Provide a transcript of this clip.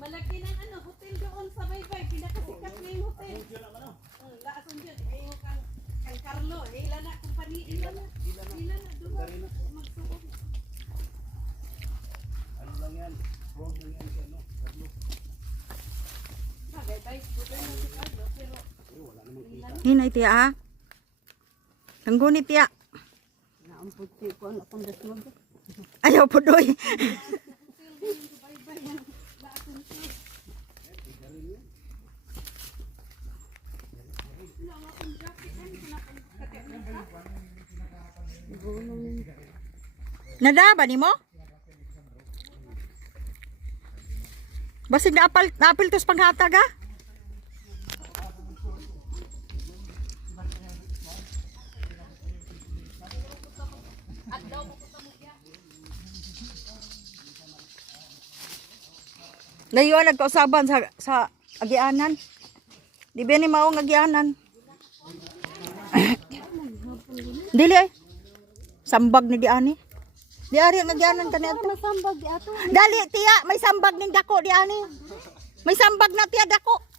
Malaki ng ano, hotel doon sa Baybay, pinakasikat na yung hotel. Laason dyan, eh, kang Carlo, ilan na kumpani, ilan na doon, magsuot. Ano lang yan? Frog lang yan siya, no? Carlo. Baybay, hotel na si Carlo, pero Wala namang kita. Hinay tiya ha. Tanggunit tiya. naampot siya ko, ano kung dasmag. Ayaw po doy. Nadaba ni mo? Basig na apil tos panghatag ha? Layuan nagkausaban sa agianan. Di ba ni maong agianan? Dili ay. Sambag ni di ani. Di ari ang agianan kaniadto. Masambag di ato. Dali tiya, may sambag ning dako di ani. May sambag na tiya dako.